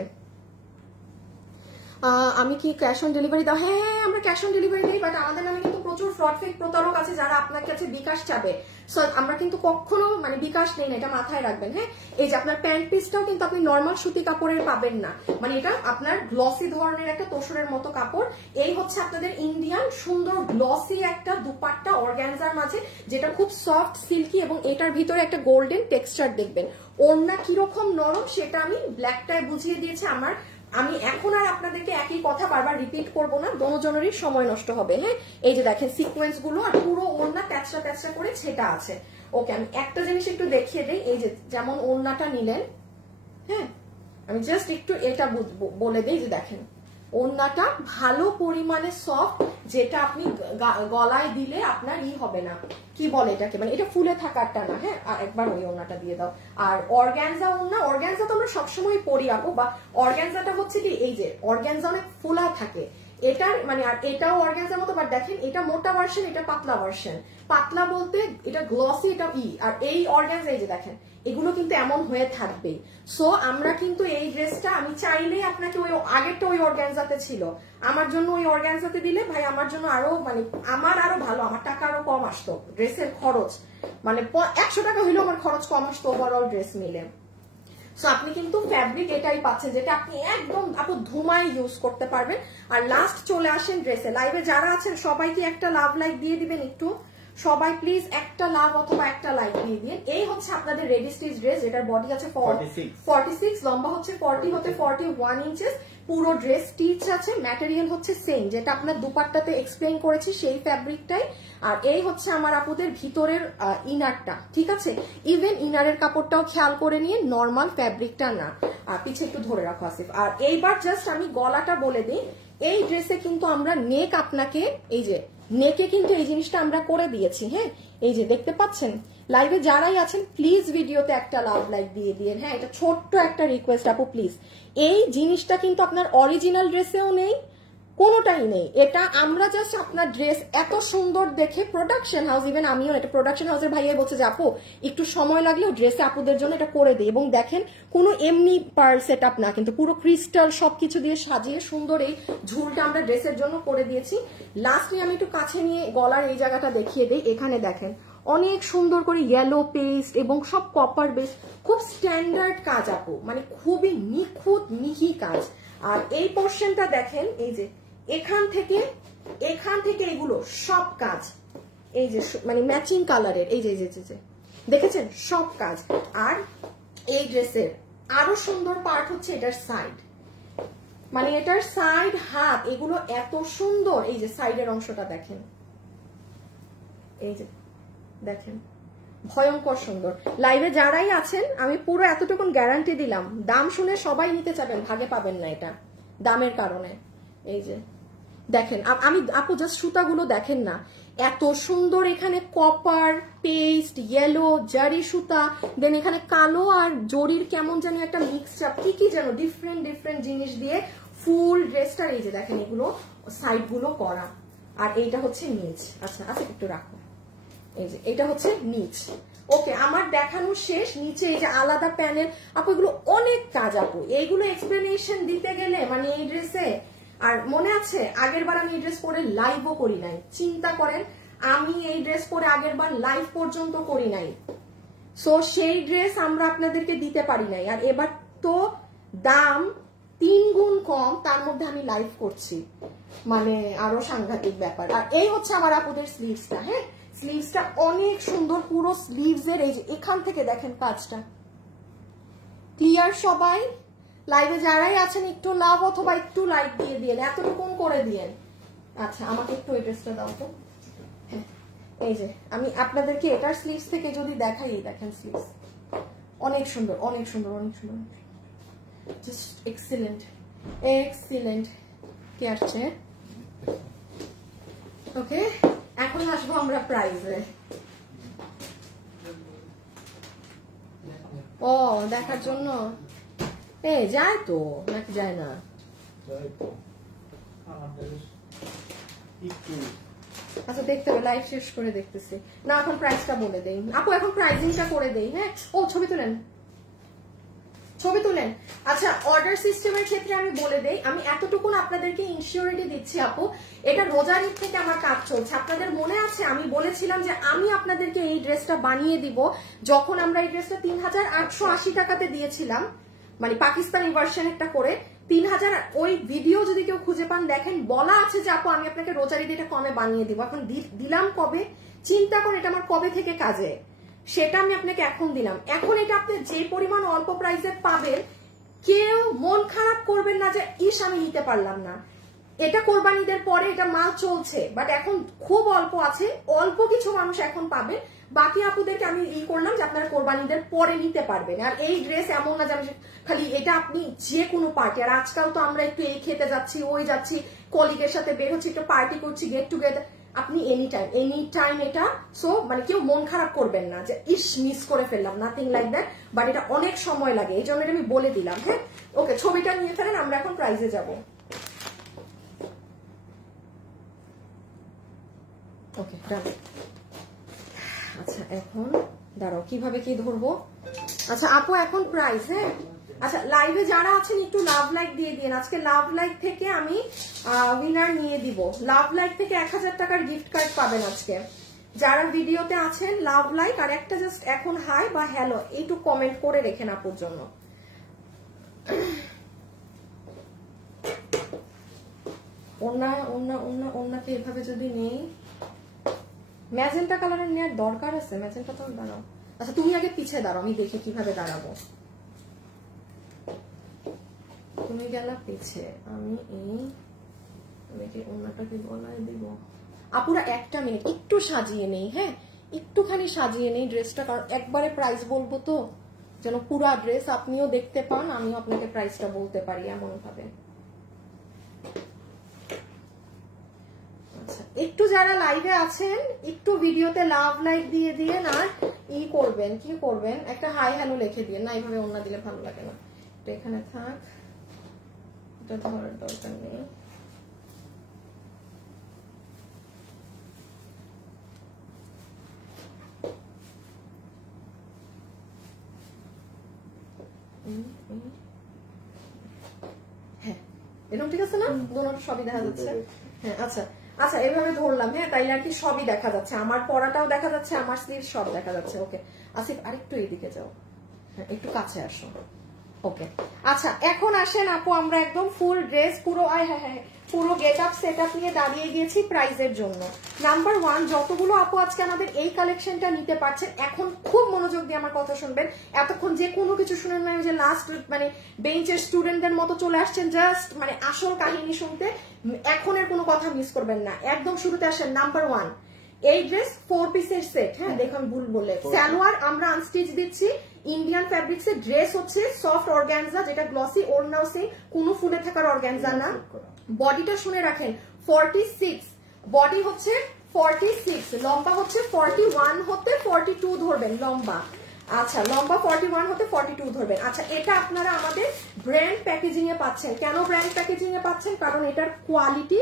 আমি কি ক্যাশ অন ডেলিভারি দাও? হ্যাঁ আমরা ক্যাশ অন ডেলিভারি দিই, বাট আমাদের নামে কিন্তু প্রচুর ফ্রড ফেক প্রতারক আছে যারা আপনার কাছে বিকাশ চাবে। সো আমরা কিন্তু কখনো মানে বিকাশ নেই না, এটা মাথায় রাখবেন। হ্যাঁ এই যে আপনার প্যান্ট পিসটাও কিন্তু আপনি নর্মাল সুতি কাপড়ের পাবেন না, মানে এটা আপনার গ্লসি ধরনের একটা তোষরের মতো কাপড়। এই হচ্ছে আপনাদের ইন্ডিয়ান সুন্দর গ্লসি একটা দুপাট্টা অর্গানজার মাঝে, যেটা খুব সফট সিল্কি, এবং এটার ভিতরে একটা গোল্ডেন টেক্সচার দেখবেন। ওড়না কিরকম নরম সেটা আমি ব্ল্যাকটায় বুঝিয়ে দিয়েছি। আমি এখন আর আপনাদেরকে একই কথা বারবার রিপিট করবো না, দোনোজনেরই সময় নষ্ট হবে। হ্যাঁ এই যে দেখেন সিকোয়েন্স গুলো আর পুরো ওড়না প্যাচটা প্যাচটা করে ছেটা আছে। ওকে আমি একটা জিনিস একটু দেখিয়ে দিই, এই যে যেমন ওড়নাটা নিলেন, হ্যাঁ আমি জাস্ট একটু এটা বলে দিই যে দেখেন ওড়নাটা ভালো পরিমাণে সফট, যেটা আপনি গলায় দিলে আপনার হবে না, কি বলে এটাকে, মানে এটা ফুলে থাকারটা না। হ্যাঁ আর একবার ওই ওড়নাটা দিয়ে দাও। আর অর্গানজা ওড়না, অর্গানজা তো আমরা সবসময় পরি আপু, বা অর্গানজাটা হচ্ছে কি এই যে অর্গানজা অনেক ফোলা থাকে এটার, মানে আর এটাও অর্গানজার মতো, বাট দেখেন এটা মোটা ভার্সন, এটা পাতলা ভার্সন। পাতলা বলতে এটা গ্লসি, এটা আর এই অর্গানজা এই যে দেখেন এগুলো কিন্তু এমন হয়ে থাকবে। সো আমরা কিন্তু এই ড্রেসটা আমি চাইলেই আপনাকে ওই আগেরটা ওই অর্গানজাতে ছিল, আমার জন্য ওই অর্গানজাতে দিলে ভাই আমার জন্য আরো মানে আমার আরো ভালো, আমার টাকা আরো কম আসতো, ড্রেসের খরচ মানে 100 টাকা হইলেও আমার খরচ কম আসতো ওভারঅল ড্রেস মিলে। সো আপনি কিন্তু ফ্যাব্রিক এটাই পাচ্ছেন যেটা আপনি একদম আপু ধুমায় ইউজ করতে পারবেন। আর লাস্ট চলে আসেন ড্রেসে। লাইভে যারা আছেন সবাইকে একটা লাভ লাইক দিয়ে দিবেন একটু, সবাই প্লিজ একটা লাভ অথবা একটা লাইক দিয়ে দিন। এই হচ্ছে আপনাদের রেডি স্টিচ ড্রেস, যেটার বডি আছে 46, লম্বা হচ্ছে 40 হতে 41 ইঞ্চেস। পুরো ড্রেস স্টিচ আছে, ম্যাটেরিয়াল হচ্ছে সেম যেটা আপনার দুপাট্টাতে এক্সপ্লেইন করেছি সেই ফ্যাব্রিকটাই। আর এই হচ্ছে আমার আপুদের ভিতরের ইনারটা, ঠিক আছে। ইভেন ইনারের কাপড়টাও খেয়াল করে নিয়ে, নর্মাল ফ্যাব্রিকটা না। আর পিছে একটু ধরে রাখো আসিফ। আর এইবার জাস্ট আমি গলাটা বলে দিই, এই ড্রেসে কিন্তু আমরা নেক আপনাকে এই যে নেকে কিন্তু এই জিনিসটা আমরা করে দিয়েছি। হ্যাঁ এই যে দেখতে পাচ্ছেন, লাইভে যারাই আছেন প্লিজ ভিডিওতে একটা লাভ লাইক দিয়ে দিন। হ্যাঁ এটা ছোট্ট একটা রিকোয়েস্ট আপু প্লিজ। এই জিনিসটা কিন্তু আপনার অরিজিনাল ড্রেসেও নেই, কোনোটাই নেই। এটা আমরা জাস্ট আপনার ড্রেস এত সুন্দর দেখে প্রোডাকশন হাউস, ইভেন আমিও এটা প্রোডাকশন হাউসের ভাইয়া বলছে যে আপু একটু সময় লাগলেও ড্রেসে আপুদের জন্য এটা করে দিই। এবং দেখেন কোনো এমনি পার্ল সেট আপ না, কিন্তু পুরো ক্রিস্টাল সবকিছু দিয়ে সাজিয়ে সুন্দর এই ঝুলটা আমরা ড্রেসের জন্য করে দিয়েছি। লাস্টলি আমি একটু কাছে নিয়ে গলার এই জায়গাটা দেখিয়ে দিই। এখানে দেখেন অনেক সুন্দর করে ইয়েলো পেস্ট এবং সব কপার বেস, খুব স্ট্যান্ডার্ড কাজ আপু, মানে খুবই নিখুঁত মিহি কাজ। আর এই পোর্শনটা দেখেন, এই যে এখান থেকে এগুলো সব কাজ, এই যে মানে ম্যাচিং কালারের, এই যে দেখেছেন সব কাজ। আর এই ড্রেসের আরো সুন্দর পার্ট হচ্ছে এটার সাইড, মানে এটার সাইড হাত এগুলো এত সুন্দর। এই যে সাইডের অংশটা দেখেন, এই যে দেখেন ভয়ঙ্কর সুন্দর। লাইভে যারাই আছেন আমি পুরো এতটুকুন গ্যারান্টি দিলাম, দাম শুনে সবাই নিতে চাবেন, ভাগে পাবেন না এটা দামের কারণে। এই যে দেখেন, আমি আপু জাস্ট সুতাগুলো দেখেন না, এত সুন্দর। এখানে কপার পেস্ট, ইয়েলো জারি সুতা, দেন এখানে কালো আর জরির কেমন যেন একটা মিক্সচার, কি যেন ডিফারেন্ট ডিফারেন্ট জিনিস দিয়ে ফুল ড্রেসটার। এই যে দেখেন এগুলো সাইড গুলো করা, আর এইটা হচ্ছে নিচ। আচ্ছা আচ্ছা একটু রাখো, এই যে এটা হচ্ছে নিচ। ওকে, আমার দেখানো শেষ। নিচে এই যে আলাদা প্যানেল, আপু এগুলো অনেক কাজ আপু, এইগুলো এক্সপ্লেনেশন দিতে গেলে মানে এই ড্রেসে। আর মনে আছে আগের বার আমি এই ড্রেস পরে লাইভও করি নাই, চিন্তা করেন আমি এই ড্রেস পরে আগের বার লাইভ পর্যন্ত করি নাই। সো সেই ড্রেস আমরা আপনাদেরকে দিতে পারি নাই, আর এবার তো দাম 3 গুণ কম, তার মধ্যে আমি লাইভ করছি, মানে আরো সাংঘাতিক ব্যাপার। আর এই হচ্ছে আমার আপুদের স্লিভসটা। হ্যাঁ, স্লিভসটা অনেক সুন্দর, পুরো স্লিভস এর এই যে এখান থেকে দেখেন কাজটা ক্লিয়ার। সবাই লাইভে যারাই আছেন একটু লাভ অথবা একটু লাইক দিয়ে দিয়েন, এতটুকুন করে দিয়েন। আচ্ছা আমাকে একটু এই ড্রেসটা দাও তো। হ্যাঁ, এই যে আমি আপনাদেরকে এটার স্লিভস থেকে যদি দেখাই, এই দেখেন স্লিভস অনেক সুন্দর অনেক সুন্দর অনেক সুন্দর, জাস্ট এক্সিলেন্ট এক্সিলেন্ট। কে আসছে? ওকে, এখন আসবো আমরা প্রাইজে। ও দেখার জন্য যায় তো নাকি যায় না? আচ্ছা দেখতে হবে, লাইভ শেষ করে দেখতেছি না। এখন প্রাইসটা বলে দেই আপু, এখন প্রাইসিংটা করে দেই। হ্যাঁ, ও ছবি তুলেন ছবি তুলেন। আচ্ছা অর্ডার সিস্টেমের ক্ষেত্রে আমি বলে দেই, আমি এতটুকুন আপনাদেরকে ইনসিওরিটি দিচ্ছি আপু, এটা রোজার ঈদ থেকে আমার কাজ চলছে। আপনাদের মনে আছে আমি বলেছিলাম যে আমি আপনাদেরকে এই ড্রেসটা বানিয়ে দিব, যখন আমরা এই ড্রেসটা 3880 টাকাতে দিয়েছিলাম, মানে পাকিস্তানি ভার্সন একটা করে 3000। ওই ভিডিও যদি কেউ খুঁজে পান দেখেন, বলা আছে যে আপু আমি আপনাকে রোজার ঈদে এটা কমে বানিয়ে দিব। এখন দিলাম কবে, চিন্তা করেন এটা আমার কবে থেকে কাজে, সেটা আমি আপনাকে এখন দিলাম। এখন এটা আপনি যে পরিমাণ অল্প প্রাইসে পাবেন, কেউ মন খারাপ করবেন না যে ইস আমি নিতে পারলাম না। এটা কোরবানিদের পরে এটা মাল চলছে, বাট এখন খুব অল্প আছে, অল্প কিছু মানুষ এখন পাবে। বাকি আপুদেরকে আমি করলাম যে আপনারা কোরবানিদের পরে নিতে পারবেন। আর এই ড্রেস এমন না যে খালি এটা, আপনি যে কোনো পার্টি, আর আজকাল তো আমরা একটু এই খেতে যাচ্ছি ওই যাচ্ছি, কলিগের সাথে বের হচ্ছি, একটু পার্টি করছি, গেট টুগেদার, আপনি এনি টাইম এটা। সো মানে কেউ মন খারাপ করবেন না যে ইস মিস করে ফেললাম, নাথিং লাইক দ্যাট। বাট এটা অনেক সময় লাগে, এই জন্য আমি বলে দিলাম। হ্যাঁ, ওকে ছবিটা নিয়ে ফেলেন, আমরা এখন প্রাইজে যাব। ওকে ডান। আচ্ছা এখন দাঁড়াও, কিভাবে কি ধরবো। আচ্ছা আপু এখন প্রাইস। হ্যাঁ, আচ্ছা লাইভে যারা আছেন একটু লাভ লাইক দিয়ে দিন। আজকে লাভ লাইক থেকে আমি উইনার নিয়ে দিব। লাভ লাইক থেকে 1000 টাকার গিফট কার্ড পাবেন আজকে যারা ভিডিওতে আছেন। লাভ লাইক আর একটা জাস্ট এখন হাই বা হ্যালো এইটু কমেন্ট করে রেখেন আপুর জন্য। ওনাকে এভাবে যদি নেই, ম্যাজেন্টা কালারের নেওয়ার দরকার আছে। ম্যাজেন্টা তো দাঁড়াও, আচ্ছা তুমি আগে পিছিয়ে দাঁড়াও, আমি দেখি কিভাবে দাঁড়াবো। তুমি গেলা পিছে, আমি এই দেখি ওনাটাকে গলায় দিব। আপুরা একটা মিনিট একটু সাজিয়ে নেই। হ্যাঁ, একটুখানি সাজিয়ে নেই ড্রেসটা, কারণ একবারে প্রাইস বলবো তো যেন পুরা ড্রেস আপনিও দেখতে পান, আমিও আপনাকে প্রাইসটা বলতে পারি এমন ভাবে। আচ্ছা একটু যারা লাইভে আছেন একটু ভিডিওতে লাভ লাইক দিয়ে দিয়ে না করবেন, কি করবেন একটা হাই হ্যালো লিখে দিয়ে না, এইভাবে অন্য দিলে ভালো লাগে না। এটা এখানে থাক, এটা ধরার দরকার নেই। হ্যাঁ এরকম ঠিক আছে না, দোনোটা সবই দেখা যাচ্ছে। হ্যাঁ আচ্ছা আচ্ছা এভাবে ধরলাম। হ্যাঁ তাইলে আর কি সবই দেখা যাচ্ছে, আমার পরাটাও দেখা যাচ্ছে, আমার স্লিভ সব দেখা যাচ্ছে। ওকে আসিফ আরেকটু এইদিকে যাও, হ্যাঁ একটু কাছে আসো। ওকে আচ্ছা এখন আসেন আপু আমরা একদম ফুল ড্রেস পুরো পুরো গেট আপ সেট আপ নিয়ে দাঁড়িয়ে গিয়েছি প্রাইজের জন্য। নাম্বার 1 যতগুলো আপু আজকে আমাদের এই কালেকশনটা নিতে পারছেন এখন খুব মনোযোগ দিয়ে আমার কথা শুনবেন, এতক্ষণ যে কোনো কিছু শুনেন না যে লাস্ট মানে বেঞ্চের স্টুডেন্টদের মতো চলে আসছেন জাস্ট মানে আসল কাহিনী শুনতে, এখন এর কোনো কথা মিস করবেন না। একদম শুরুতে আসেন নাম্বার 1 এই ড্রেস 4 পিসের সেট। হ্যাঁ দেখুন ভুল বললে, সালোয়ার আমরা আনস্টিচ দিচ্ছি ইন্ডিয়ান ফ্যাব্রিক্স এর, ড্রেস হচ্ছে সফট অর্গানজা যেটা গ্লসি, ওড়নাও সেম, কোনো ফুলে থাকার অর্গানজা না। বডিটা শুনে রাখেন 46, বডি হচ্ছে 46, লম্বা হচ্ছে 41 হতে 42 ধরবেন লম্বা। আচ্ছা লম্বা 41 হতে 42 ধরবেন। আচ্ছা এটা আপনারা আমাদের ব্র্যান্ড প্যাকেজিং এ পাচ্ছেন। কেন ব্র্যান্ড প্যাকেজিং এ পাচ্ছেন? কারণ এটার কোয়ালিটি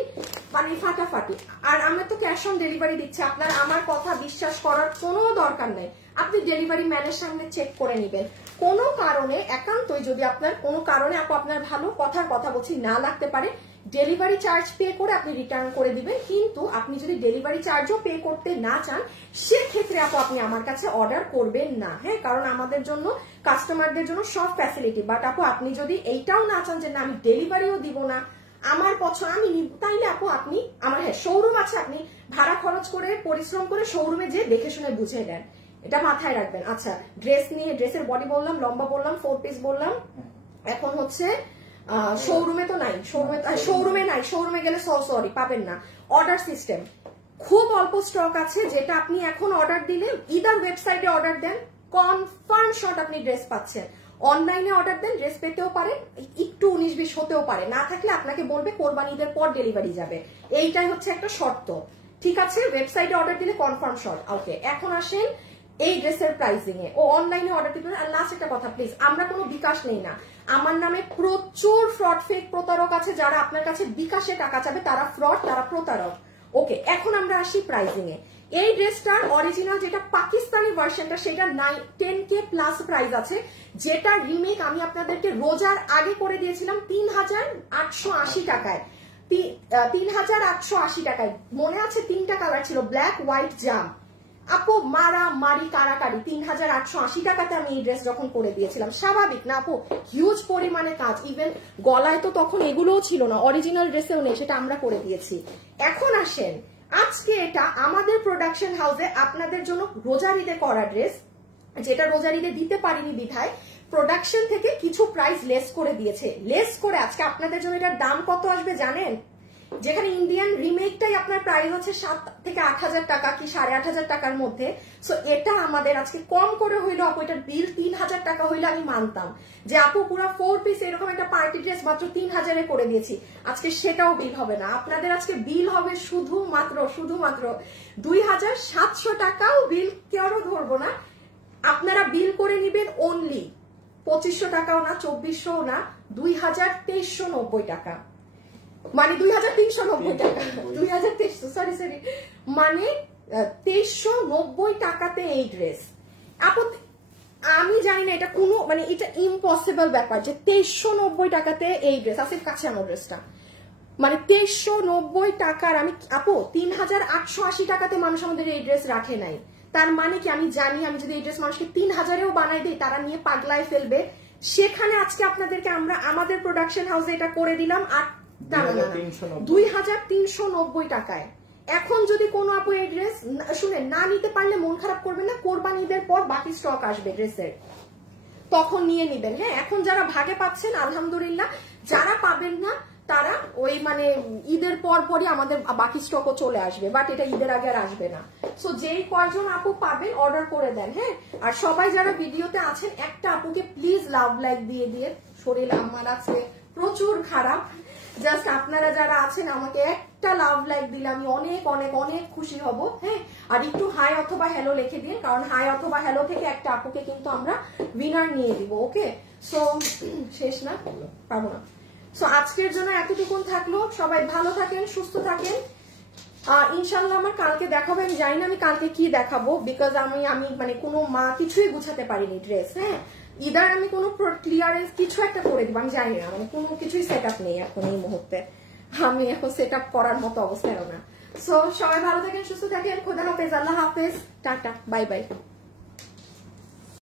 মানে ফাটাফাটি, আর আমরা তো ক্যাশ অন ডেলিভারি দিচ্ছি। আপনার আমার কথা বিশ্বাস করার কোনো দরকার নেই, আপনি ডেলিভারি ম্যানের সামনে চেক করে নেবেন। কোনো কারণে একান্তই যদি আপনার কোনো কারণে আপু আপনার ভালো কথার কথা বলছি না লাগতে পারে, ডেলিভারি চার্জ পে করে আপনি রিটার্ন করে দিবেন। কিন্তু আপনি যদি ডেলিভারি চার্জও পে করতে না চান সেক্ষেত্রে আপু আপনি আমার কাছে অর্ডার করবেন না। হ্যাঁ কারণ আমাদের জন্য কাস্টমারদের জন্য সব ফ্যাসিলিটি, বাট আপু আপনি যদি এইটাও না চান যে না আমি ডেলিভারিও দিব না, আমার পছন্দ আমি নিব, তাইলে আপু আপনি আমার হ্যাঁ শোরুম আছে, আপনি ভাড়া খরচ করে পরিশ্রম করে শোরুমে যে দেখে শুনে বুঝে নেন, এটা মাথায় রাখবেন। আচ্ছা ড্রেস নিয়ে, ড্রেসের বডি বললাম, লম্বা বললাম, 4 পিস বললাম। এখন হচ্ছে শোরুমে তো নাই, শোরুমে নাই, শোরুমে গেলে সরি পাবেন না। অর্ডার সিস্টেম খুব অল্প স্টক আছে, যেটা আপনি এখন অর্ডার দিলে ইদার ওয়েবসাইটে অর্ডার দেন, কনফার্ম শট আপনি ড্রেস পাচ্ছেন। অনলাইনে অর্ডার দেন, ড্রেস পেতেও পারেন, একটু 19-20 হতেও পারে, না থাকলে আপনাকে বলবে কোরবানি ঈদের পর ডেলিভারি যাবে, এইটাই হচ্ছে একটা শর্ত। ঠিক আছে, ওয়েবসাইটে অর্ডার দিলে কনফার্ম শট। ওকে এখন আসেন এই ড্রেসের প্রাইসিং এ, ও অনলাইনে অর্ডার দিতে। আর লাস্ট একটা কথা প্লিজ, আমরা কোনো বিকাশ নেই না, আমার নামে প্রচুর ফ্রড ফেক প্রতারক আছে, যারা আপনার কাছে বিকাশে টাকা চাবে তারা ফ্রড, তারা প্রতারক। ওকে এখন আমরা আসি প্রাইসিং এ। এই ড্রেসটার অরিজিনাল যেটা পাকিস্তানি ভার্সনটা সেটা 10K প্লাস প্রাইস আছে, যেটা রিমেক আমি আপনাদেরকে রোজার আগে করে দিয়েছিলাম 3880 টাকায়। 3880 টাকায় মনে আছে, 3টা কালার ছিল, ব্ল্যাক হোয়াইট জাম। আপু মারামারি কারাকারি 3880 টাকাতে আমি এই ড্রেস যখন করে দিয়েছিলাম। স্বাভাবিক না আপু, হিউজ পরিমাণে কাজ, ইভেন গলায় তো তখন এগুলোও ছিল না, অরিজিনাল ড্রেসেও নেই, সেটা আমরা করে দিয়েছি। এখন আসেন আজকে এটা আমাদের প্রোডাকশন হাউসে আপনাদের জন্য রোজার ঈদে করা ড্রেস, যেটা রোজার ঈদে দিতে পারিনি বিধায় প্রোডাকশন থেকে কিছু প্রাইস লেস করে দিয়েছে। লেস করে আজকে আপনাদের জন্য এটার দাম কত আসবে জানেন? যেখানে ইন্ডিয়ান রিমেকটাই আপনার প্রাইস হচ্ছে 7 থেকে 8,000 টাকা কি 8,500 টাকার মধ্যে, সো এটা আমাদের আজকে কম করে হইলো আপু, এটার বিল 3,000 টাকা হইলে আমি মানতাম যে আপু পুরো 4 পিস এরকম একটা পার্টি ড্রেস মাত্র 3,000-এ করে দিয়েছি। আজকে সেটাও বিল হবে না, আপনাদের আজকে বিল হবে শুধুমাত্র 2,700 টাকাও বিল কেউ ধরবো না, আপনারা বিল করে নিবেন অনলি 2,500 টাকাও না, 2,400 না, 2,2390 টাকা, মানে 2,390 টাকা, 2,300 সরি মানে 2,390 টাকাতে এই ড্রেস। আপু আমি জানি না এটা কোনো মানে এটা ইম্পসিবল ব্যাপার যে 2,390 টাকাতে এই ড্রেস। আসিফ কাছে আমার ড্রেসটা মানে 2,390 টাকার, আমি আপু 3,880 টাকাতে মানুষ আমাদের এই ড্রেস রাখে নাই। তার মানে কি আমি জানি আমি যদি এই ড্রেস মানুষকে 3,000-এও বানাই দিই তারা নিয়ে পাগলায় ফেলবে, সেখানে আজকে আপনাদেরকে আমরা আমাদের প্রোডাকশন হাউসে এটা করে দিলাম 2,390 টাকায়। এখন যদি কোনো আপু এই ড্রেস শুনে না নিতে পারলে মন খারাপ করবেন না, কোরবানি ঈদের পর বাকি স্টক আসবে ড্রেসের, তখন নিয়ে নিবেন। হ্যাঁ এখন যারা ভাগে পাচ্ছেন আলহামদুলিল্লাহ, যারা পাবেন না তারা ওই মানে ঈদের পর পরই আমাদের বাকি স্টকও চলে আসবে, বাট এটা ঈদের আগে আর আসবে না। সো যেই কয়জন আপু পাবেন অর্ডার করে দেন। হ্যাঁ আর সবাই যারা ভিডিওতে আছেন একটা আপুকে প্লিজ লাভ লাইক দিয়ে দিয়ে, শরীর আমার আছে প্রচুর খারাপ, জাস্ট আপনারা যারা আছেন আমাকে একটা লাভ লাইক দিলে আমি অনেক অনেক অনেক খুশি হব। হ্যাঁ আর একটু হাই অথবা হ্যালো লিখে দিন, কারণ হাই অথবা হ্যালো থেকে একটা আপুকে কিন্তু আমরা উইনার নিয়ে দিব। ওকে সো শেষ না পাবো না, সো আজকের জন্য এতটুকুন থাকলো। সবাই ভালো থাকেন, সুস্থ থাকেন। ইনশাল্লাহ আমার কালকে দেখাবো, আমি জানি না আমি কালকে কি দেখাবো, বিকজ আমি মানে কোনো কিছুই গুছাতে পারিনি ড্রেস। হ্যাঁ ইদার আমি কোনো ক্লিয়ারেন্স কিছু একটা করে দিব, আমি জানি না, মানে কোনো কিছুই সেট আপ নেই এখন এই মুহূর্তে, আমি এখন সেট আপ করার মতো অবস্থায় না। সো সবাই ভালো থাকেন, সুস্থ থাকেন, খোদা হাফেজ, আল্লাহ হাফেজ, টাটা, বাই বাই।